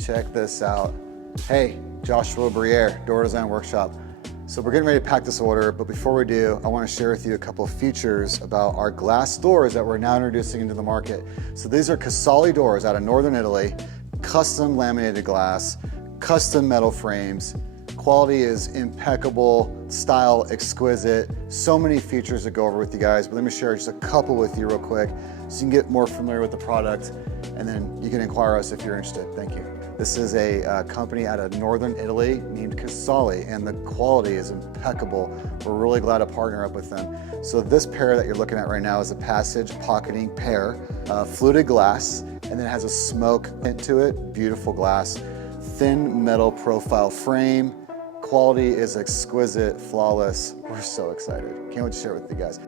Check this out. Hey, Joshua Briere, Door Design Workshop. So we're getting ready to pack this order, but before we do, I want to share with you a couple of features about our glass doors that we're now introducing into the market. So these are Casali doors out of Northern Italy, custom laminated glass, custom metal frames. Quality is impeccable, style exquisite, so many features to go over with you guys, but let me share just a couple with you real quick so you can get more familiar with the product, and then you can inquire us if you're interested. Thank you. This is a company out of Northern Italy named Casali, and the quality is impeccable. We're really glad to partner up with them. So this pair that you're looking at right now is a passage pocketing pair, fluted glass, and then it has a smoke tint to it, beautiful glass, thin metal profile frame. Quality is exquisite, flawless. We're so excited. Can't wait to share it with you guys.